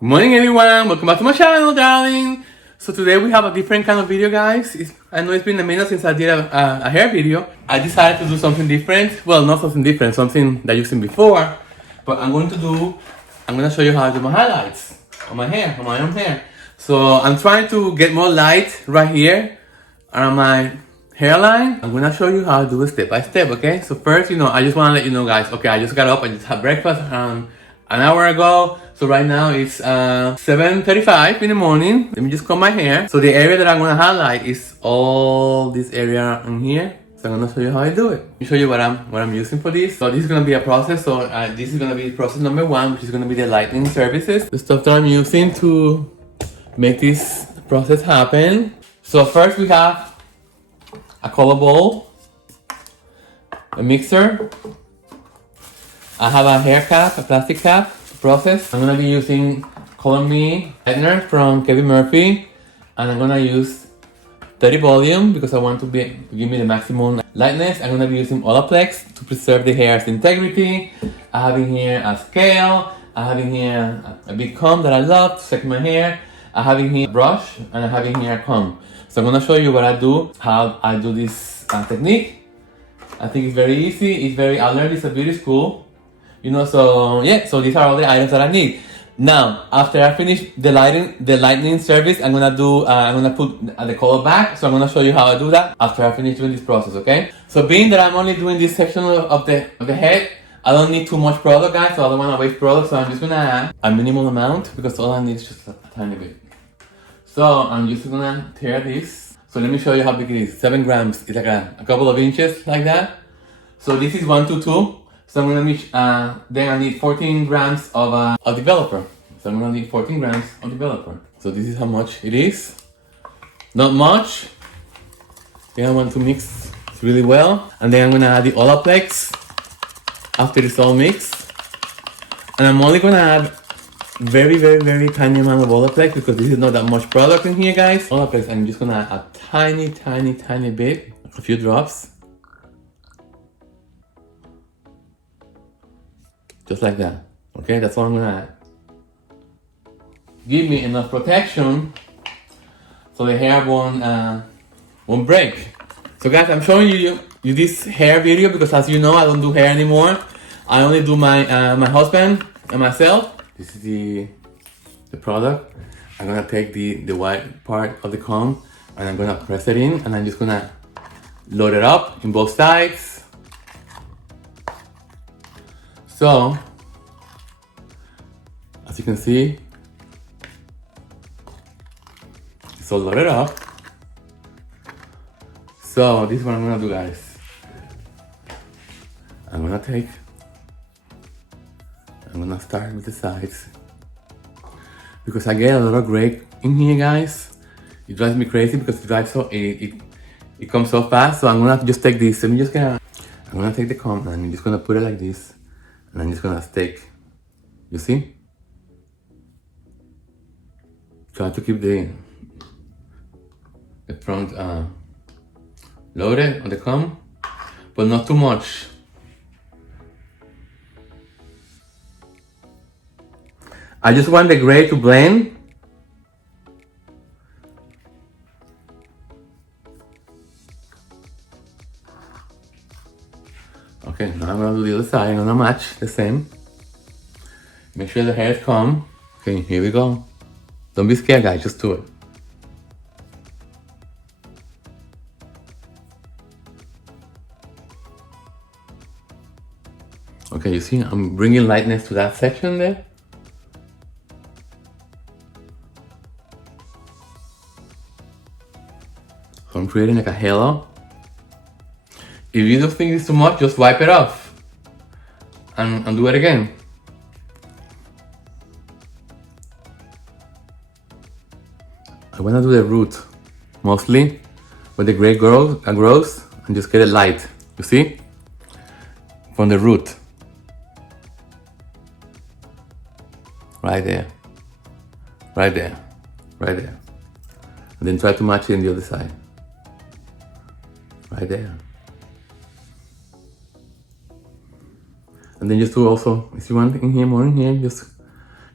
Good morning everyone, welcome back to my channel, darling. So today we have a different kind of video, guys. I know it's been a minute since I did a hair video. I decided to do something different. Well, not something different, something that you've seen before. But I'm going to show you how I do my highlights on my hair, on my own hair. So I'm trying to get more light right here around my hairline. I'm gonna show you how to do it step by step, okay? So first, I just wanna let you know, guys, okay, I just got up, I just had breakfast an hour ago. So right now it's 7:35 in the morning. Let me just comb my hair. So the area that I'm gonna highlight is all this area in here. So I'm gonna show you how I do it. Let me show you what I'm using for this. So this is gonna be a process. So this is gonna be process number 1, which is gonna be the lightening services. The stuff that I'm using to make this process happen. So first we have a color bowl, a mixer. I have a hair cap, a plastic cap to process. I'm gonna be using Color Me lightener from Kevin Murphy, and I'm gonna use 30 volume because I want to give me the maximum lightness. I'm gonna be using Olaplex to preserve the hair's integrity. I have in here a scale. I have in here a big comb that I love to set my hair. I have in here a brush, and I have in here a comb. So I'm gonna show you what I do, how I do this technique. I think it's very easy. I learned this at beauty school. So yeah, so these are all the items that I need. Now, after I finish the lightning service, I'm gonna put the color back. So I'm gonna show you how I do that after I finish doing this process, okay? So being that I'm only doing this section of the head, I don't need too much product, guys, so I don't wanna waste product. So I'm just gonna add a minimal amount because all I need is just a tiny bit. So I'm just gonna tear this. So let me show you how big it is. 7 grams. It's like a couple of inches like that. So this is 1 to 2. So I'm gonna need, then I need 14 grams of developer. So I'm gonna need 14 grams of developer. So this is how much it is. Not much. Then I want to mix really well. And then I'm gonna add the Olaplex after it's all mixed. And I'm only gonna add very, very, very tiny amount of Olaplex because this is not that much product in here, guys. Olaplex, I'm just gonna add a tiny, tiny, tiny bit, a few drops. Just like that, okay? That's all I'm gonna add. Give me enough protection so the hair won't break. So guys, I'm showing you this hair video because, as you know, I don't do hair anymore. I only do my husband and myself. This is the product. I'm gonna take the white part of the comb and I'm gonna press it in, and I'm just gonna load it up in both sides. So, as you can see, it's all loaded up. So this is what I'm gonna do, guys. I'm gonna start with the sides because I get a lot of gray in here, guys. It drives me crazy because it comes so fast. So I'm gonna just take this. I'm gonna take the comb and I'm just gonna put it like this, and I'm just gonna stake. You see? Try to keep the front loaded on the comb, but not too much. I just want the gray to blend. Okay, now I'm gonna do the other side. I'm gonna match the same. Make sure the hair is calm. Okay, here we go. Don't be scared, guys, just do it. Okay, you see, I'm bringing lightness to that section there. So I'm creating like a halo. If you don't think it's too much, just wipe it off and do it again. I wanna do the root mostly, where the gray grows, and just get it light. You see? From the root. Right there. Right there. Right there. And then try to match it on the other side. Right there. And then just do also, if you want in here, more in here, just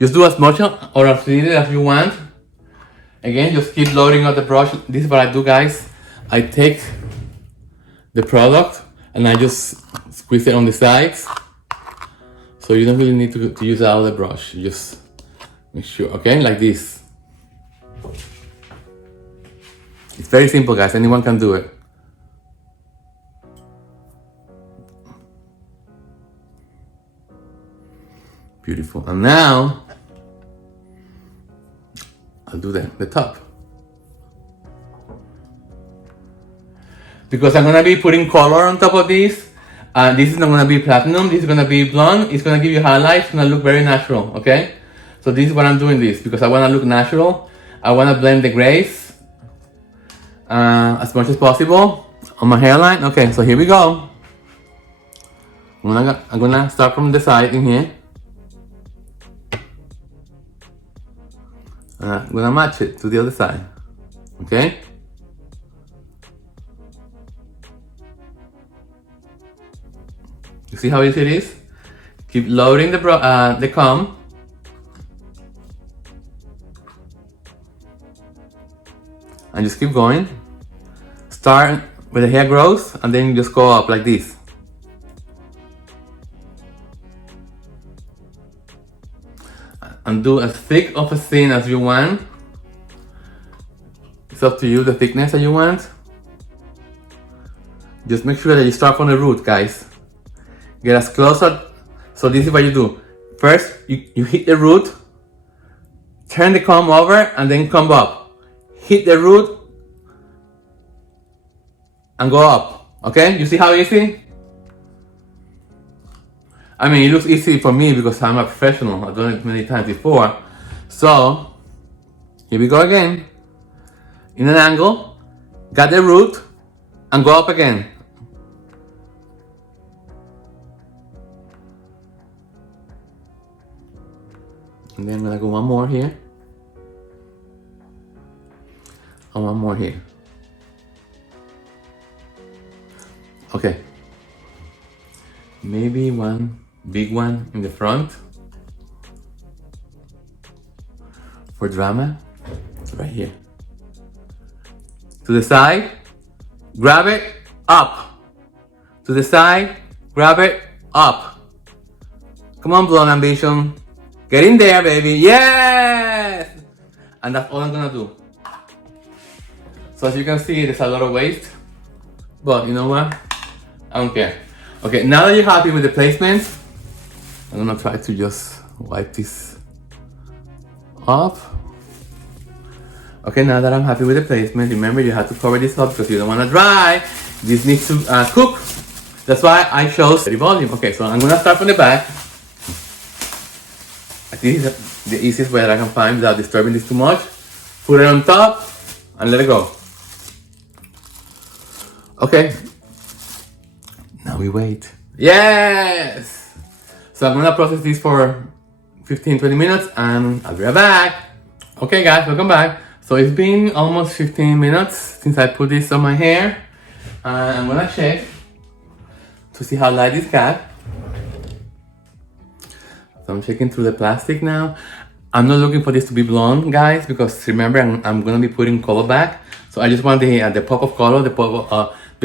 Just do as much or as little as you want. Again, just keep loading up the brush. This is what I do, guys. I take the product and I just squeeze it on the sides. So you don't really need to use all the brush. You just make sure, okay, like this. It's very simple, guys. Anyone can do it. Beautiful. And now I'll do the top. Because I'm gonna be putting color on top of this. This is not gonna be platinum, this is gonna be blonde. It's gonna give you highlights, it's gonna look very natural, okay? So this is what I'm doing this, because I wanna look natural. I wanna blend the grays as much as possible on my hairline. Okay, so here we go. I'm gonna start from the side in here. I'm gonna match it to the other side, okay? You see how easy it is? Keep loading the comb. And just keep going. Start where the hair grows and then you just go up like this. And do as thick of a thin as you want. It's up to you, the thickness that you want. Just make sure that you start from the root, guys. Get as close as, so this is what you do. First, you hit the root, turn the comb over, and then comb up. Hit the root, and go up, okay? You see how easy? I mean, it looks easy for me because I'm a professional. I've done it many times before. So, here we go again. In an angle, got the root, and go up again. And then I'm gonna go one more here. And one more here. Okay. Maybe one big one in the front. For drama. Right here. To the side. Grab it. Up. To the side. Grab it. Up. Come on, blonde ambition. Get in there, baby. Yes! And that's all I'm gonna do. So as you can see, there's a lot of waste. But you know what? I don't care. Okay, now that you're happy with the placement, I'm gonna try to just wipe this off. Okay, now that I'm happy with the placement, remember you have to cover this up because you don't wanna dry. This needs to cook. That's why I chose steady volume. Okay, so I'm gonna start from the back. This is the easiest way that I can find without disturbing this too much. Put it on top and let it go. Okay. Now we wait. Yes! So I'm gonna process this for 15-20 minutes and I'll be right back. Okay guys, welcome back. So it's been almost 15 minutes since I put this on my hair. I'm gonna check to see how light this got. So I'm checking through the plastic now. I'm not looking for this to be blonde, guys, because remember I'm gonna be putting color back. So I just want the pop of color, the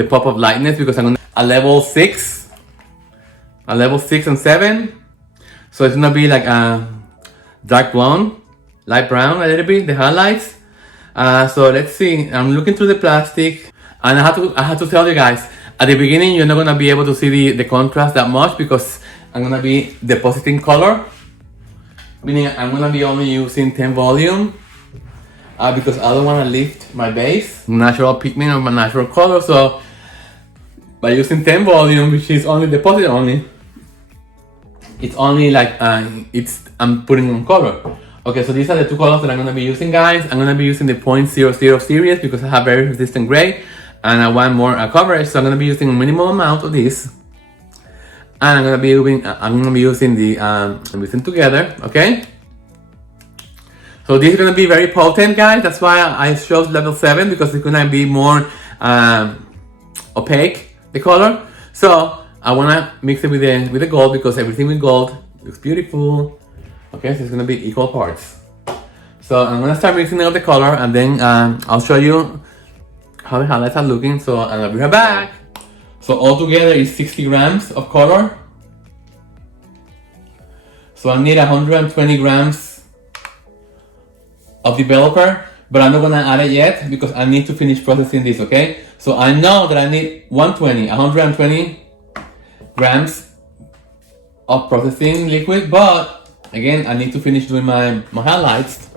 pop of lightness, because I'm gonna a level 6 and 7. So it's gonna be like a dark blonde, light brown a little bit, the highlights. So let's see. I'm looking through the plastic, and I have to tell you guys, at the beginning you're not gonna be able to see the contrast that much because I'm gonna be depositing color, meaning I'm gonna be only using 10 volume because I don't wanna lift my base, natural pigment or my natural color. So by using 10 volume, which is only deposit only, it's only like I'm putting on color. Okay, so these are the two colors that I'm gonna be using, guys. I'm gonna be using the 0.00 series because I have very resistant gray and I want more coverage, so I'm gonna be using a minimum amount of this. And I'm gonna be using the everything together, okay? So this is gonna be very potent, guys. That's why I chose level 7 because it's gonna be more opaque, the color. So I wanna mix it with the gold because everything with gold looks beautiful. Okay, Okay, so it's gonna be equal parts. So I'm gonna start mixing up the color, and then I'll show you how the highlights are looking. So I'll be right back. So altogether is 60 grams of color. So I need 120 grams of developer, but I'm not gonna add it yet because I need to finish processing this, okay? So I know that I need 120 grams of processing liquid, but again, I need to finish doing my highlights.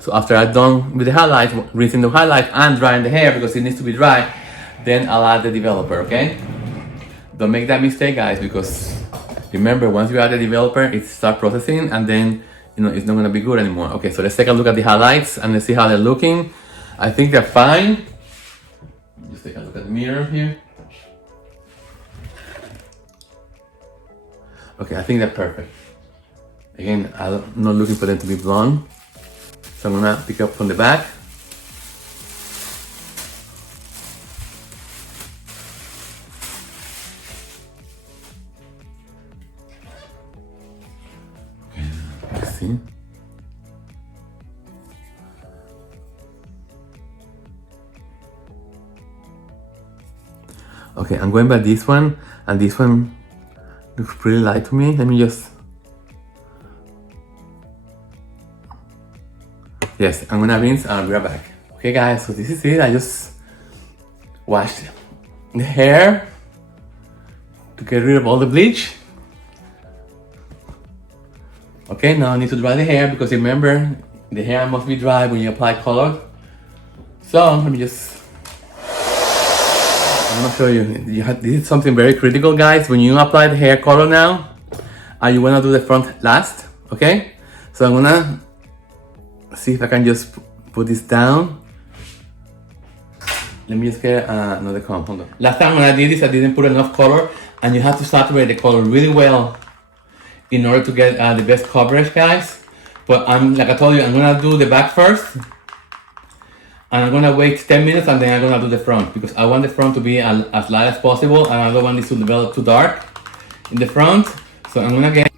So after I'm done with the highlights, rinsing the highlights and drying the hair because it needs to be dry, then I'll add the developer, okay? Don't make that mistake, guys, because remember, once you add the developer, it starts processing and then, you know, it's not gonna be good anymore. Okay, so let's take a look at the highlights and let's see how they're looking. I think they're fine. Just take a look at the mirror here. Okay, I think they're perfect. Again, I'm not looking for them to be blonde. So I'm gonna pick up from the back. Okay, let's see. Okay, I'm going by this one, and this one looks pretty light to me. Let me just... Yes, I'm gonna rinse and I'll be right back. Okay guys, so this is it. I just washed the hair to get rid of all the bleach. Okay, now I need to dry the hair because remember, the hair must be dry when you apply color. So let me just... I'm gonna show you. This is something very critical, guys. When you apply the hair color now, you wanna do the front last, okay? So I'm gonna see if I can just put this down. Let me just get another comb. Hold on. Last time when I did this, I didn't put enough color, and you have to saturate the color really well in order to get the best coverage, guys. But like I told you, I'm gonna do the back first, and I'm gonna wait 10 minutes, and then I'm gonna do the front because I want the front to be as light as possible, and I don't want this to develop too dark in the front. So I'm gonna get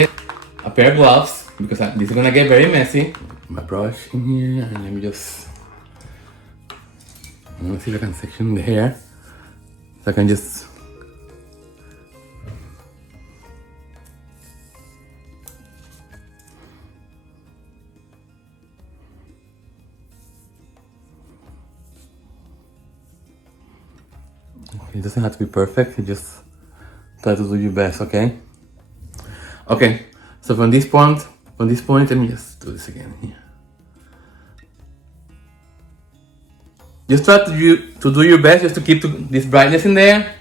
a pair of gloves because this is gonna get very messy. My brush in here, and let me just... I'm gonna see if I can section the hair so I can just... It doesn't have to be perfect, you just try to do your best, okay? Okay, so from this point, let me just do this again here. Just try to do your best just to keep this brightness in there.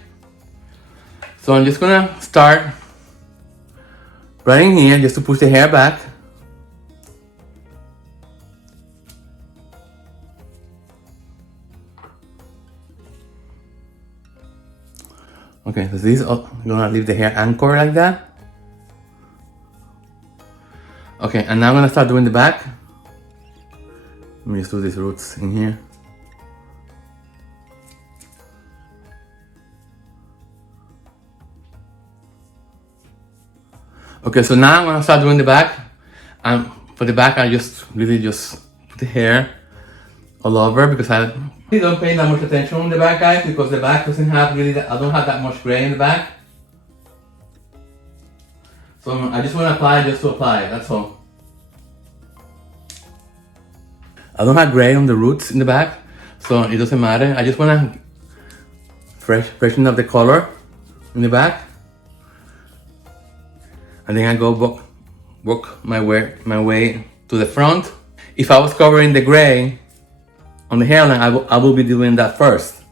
So I'm just gonna start right in here just to push the hair back. Okay, so this is gonna leave the hair anchored like that. Okay, and now I'm gonna start doing the back. Let me just do these roots in here. Okay, so now I'm gonna start doing the back. And for the back, I just really just put the hair all over because I really don't pay that much attention on the back, guys, because the back doesn't have really I don't have that much gray in the back. So I just want to apply just to apply it, that's all. I don't have gray on the roots in the back, so it doesn't matter. I just want to freshen up the color in the back. And then I go work my way to the front. If I was covering the gray on the hairline, I will be doing that first.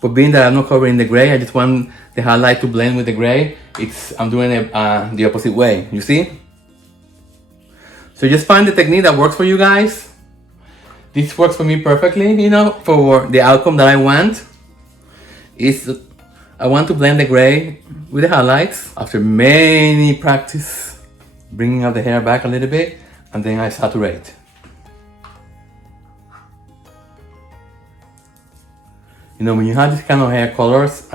But being that I'm not covering the gray, I just want the highlight to blend with the gray. I'm doing it the opposite way, you see? So just find the technique that works for you guys. This works for me perfectly, you know, for the outcome that I want. I want to blend the gray with the highlights. After many practice, bringing out the hair back a little bit, and then I saturate. You know, when you have this kind of hair colors,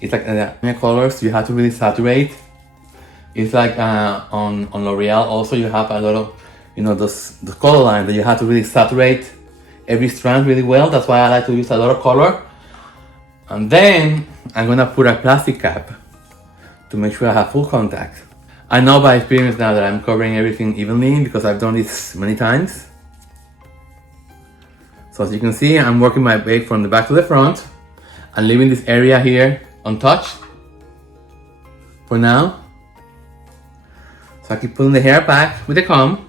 it's like hair colors, you have to really saturate It's like on L'Oreal also you have a lot of, you know, the color line that you have to really saturate every strand really well. That's why I like to use a lot of color. And then I'm gonna put a plastic cap to make sure I have full contact. I know by experience now that I'm covering everything evenly because I've done this many times. So as you can see, I'm working my way from the back to the front and leaving this area here untouched for now. So I keep pulling the hair back with the comb.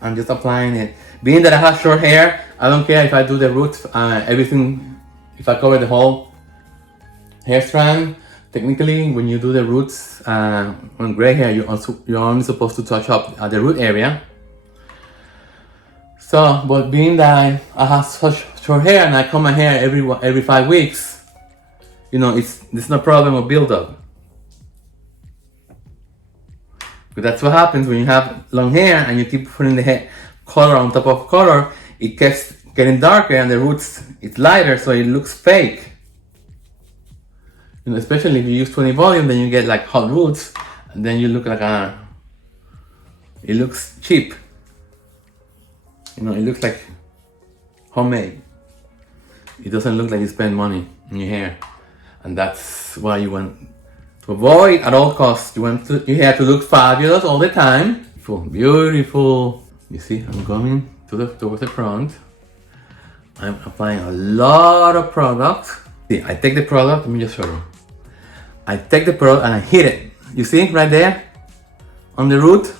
I'm just applying it. Being that I have short hair, I don't care if I do the roots, everything, if I cover the whole hair strand. Technically, when you do the roots on gray hair, you're only supposed to touch up at the root area. So, but being that I have such short hair and I comb my hair every 5 weeks, you know, there's no problem of buildup. But that's what happens when you have long hair and you keep putting the hair color on top of color. It keeps getting darker and the roots, it's lighter, so it looks fake. You know, especially if you use 20 volume, then you get like hot roots, and then you look like it looks cheap. You know, it looks like homemade. It doesn't look like you spend money on your hair, and that's why you want to avoid at all costs. You want your hair to look fabulous all the time. Beautiful. You see, I'm going towards the front. I'm applying a lot of product. See, I take the product. Let me just show you. I take the product and I hit it. You see, right there on the root.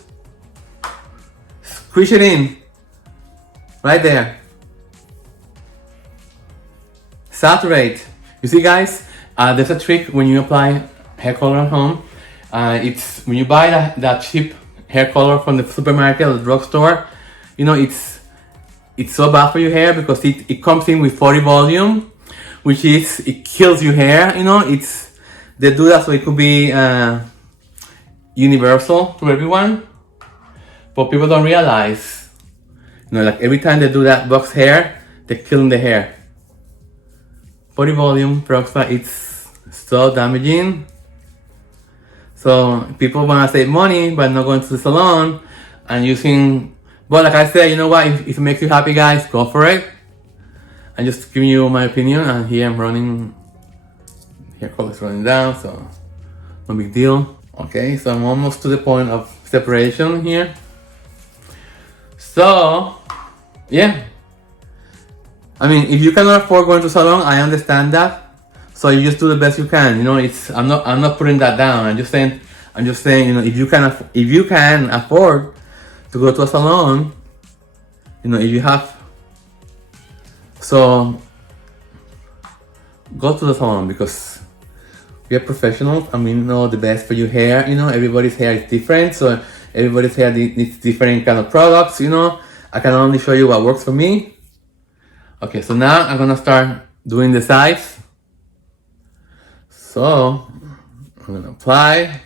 Squish it in. Right there. Saturate. You see, guys, there's a trick when you apply hair color at home. It's when you buy that cheap hair color from the supermarket or the drugstore. You know, it's so bad for your hair because it comes in with 40 volume, which is, it kills your hair. You know, they do that so it could be universal to everyone, but people don't realize, you know, like every time they do that box hair, they're killing the hair. 40 volume peroxide, it's so damaging. So people want to save money by not going to the salon and using, but like I said, you know what, if it makes you happy, guys, go for it. I'm just giving you my opinion, and here I'm running, hair color is running down, so no big deal. Okay, so I'm almost to the point of separation here. So, yeah. I mean, if you cannot afford going to salon, I understand that. So you just do the best you can. You know, I'm not putting that down. I'm just saying, you know, if you can afford to go to a salon, you know, if you have, so go to the salon because we are professionals and we know the best for your hair. You know, everybody's hair is different, so everybody's hair needs different kind of products. You know, I can only show you what works for me. Okay, so now I'm gonna start doing the sides. So I'm gonna apply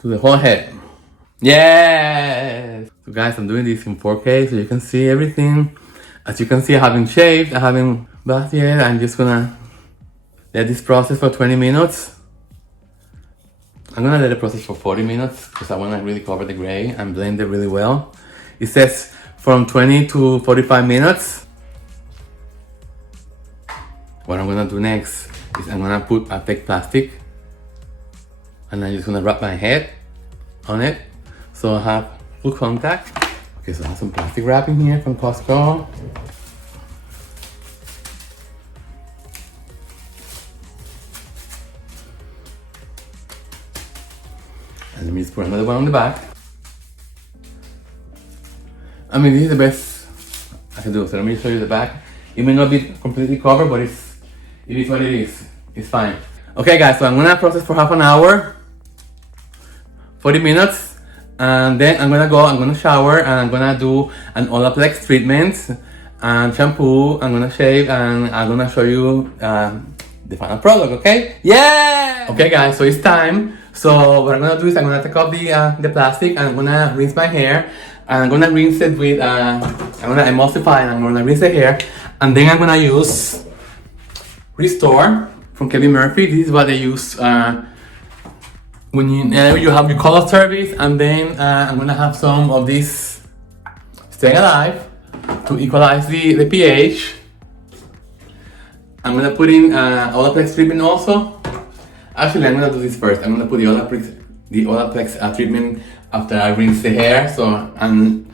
to the whole head. Yes! So guys, I'm doing this in 4K so you can see everything. As you can see, I haven't shaved, I haven't bathed yet. I'm just gonna let this process for 20 minutes. I'm gonna let it process for 40 minutes because I wanna really cover the gray and blend it really well. It says from 20 to 45 minutes. What I'm gonna do next is I'm gonna put a thick plastic and I'm just gonna wrap my head on it so I have full contact. Okay, so I have some plastic wrapping here from Costco. And let me just put another one on the back. I mean, this is the best I can do, so let me show you the back. It may not be completely covered, but it is what it is. It's fine. Okay guys, so I'm gonna process for half an hour, 40 minutes, and then I'm gonna shower, and I'm gonna do an Olaplex treatment and shampoo. I'm gonna shave, and I'm gonna show you the final product, okay? Yeah! Okay guys, so it's time. So what I'm gonna do is I'm gonna take off the plastic, and I'm gonna rinse my hair, and I'm gonna rinse it with, I'm gonna emulsify, and I'm gonna rinse the hair, and then I'm gonna use Restore from Kevin Murphy. This is what they use when you have your color service, and then I'm gonna have some of this Staying Alive to equalize the pH. I'm gonna put in Olaplex treatment also. Actually, I'm gonna do this first. I'm gonna put the Olaplex treatment after I rinse the hair. So and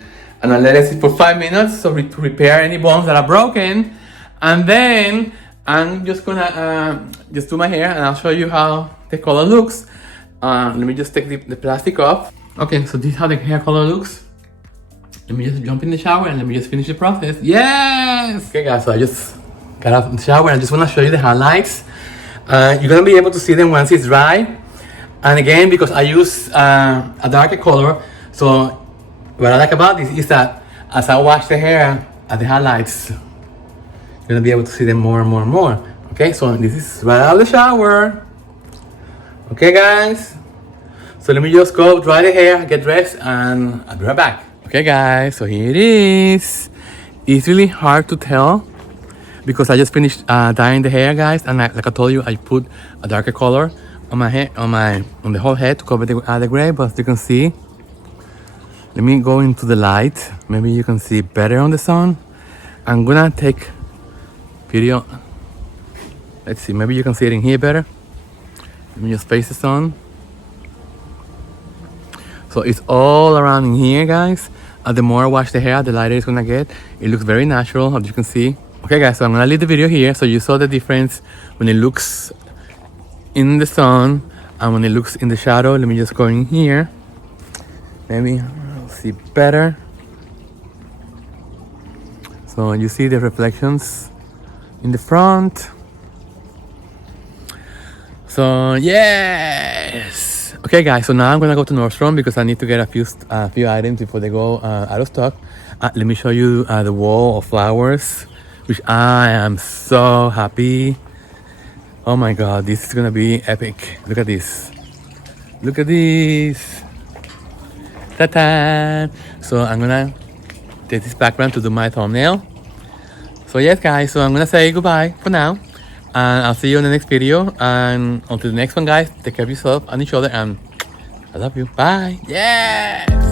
I let it sit for 5 minutes so to repair any bones that are broken, and then I'm just gonna just do my hair, and I'll show you how the color looks. Let me just take the plastic off. Okay, so this is how the hair color looks. Let me just jump in the shower and let me just finish the process. Yes! Okay guys, so I just got out of the shower and I just want to show you the highlights. You're going to be able to see them once it's dry. And again, because I use a darker color, so what I like about this is that as I wash the hair at the highlights, you're going to be able to see them more and more and more. Okay, so this is right out of the shower. Okay guys, so let me just go dry the hair, get dressed, and I'll be right back. Okay guys, so here it is. It's really hard to tell because I just finished dyeing the hair, guys, and like I told you, I put a darker color on my hair, on the whole head to cover the gray. But as you can see, let me go into the light. Maybe you can see better on the sun. I'm gonna take video. Let's see, maybe you can see it in here better. Let me just face the sun. So it's all around in here, guys. The more I wash the hair, the lighter it's gonna get. It looks very natural, as you can see. Okay guys, so I'm gonna leave the video here so you saw the difference when it looks in the sun and when it looks in the shadow. Let me just go in here. Maybe I'll see better. So you see the reflections in the front. So yes. Okay guys, so now I'm gonna go to Nordstrom because I need to get a few items before they go out of stock. Let me show you the wall of flowers, which I am so happy. Oh my god, this is gonna be epic. Look at this. Look at this. Ta-ta! So I'm gonna take this background to do my thumbnail. So yes guys, so I'm gonna say goodbye for now. And I'll see you in the next video. And until the next one, guys, take care of yourself and each other. And I love you. Bye. Yeah.